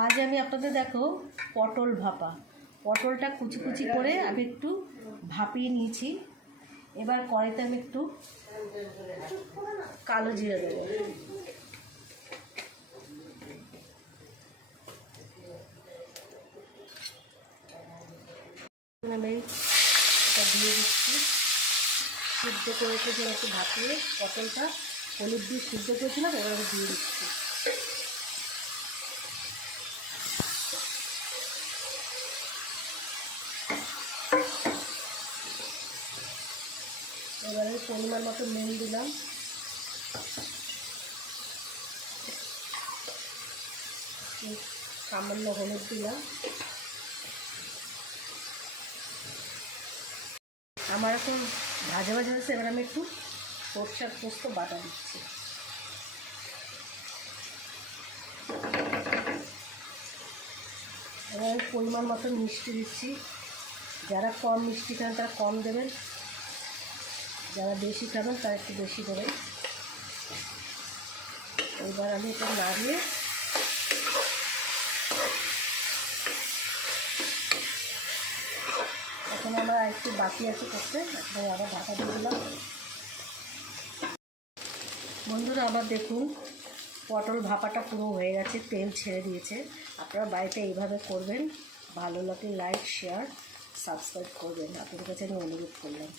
আজ আমি আপনাদের দেখো পটল ভাপা। পটলটা কুচি কুচি করে আমি একটু ভাপিয়ে নিয়েছি। এবার কড়াইতে আমি একটু কালো জিরে দেবো। আমি এটা দিয়ে দিচ্ছি। সিদ্ধ করে একটু ভাপিয়ে পটলটা হলুদ দিয়ে সিদ্ধ করেছিলাম, এবার আমি দিয়ে দিচ্ছি। এবারে পরিমাণ মতো নুন দিলাম, সামান্য হলুদ দিলাম। আমার এখন ভাজা ভাজা হয়েছে, এবার আমি একটু সরষের পোস্ত বাটা দিচ্ছি। এবার পরিমাণ মতো মিষ্টি দিচ্ছি। যারা কম মিষ্টি খান তারা কম দেবেন, যারা বেশি খাবেন তারা একটু বেশি দেবেন। এবার আমি এটা নাড়িয়ে এখন আমরা একটু বাকি আছে করতে, এখন আবার ঢাকা দিয়ে দিলাম। বন্ধুরা আমার দেখুন পটল ভাপাটা পুরো হয়ে গেছে, তেল ছেড়ে দিয়েছে। আপনারা বাড়িতে এইভাবে করবেন। ভালো লাগলে লাইক, শেয়ার, সাবস্ক্রাইব করবেন। আপনাদের কাছে আমি অনুরোধ করলাম।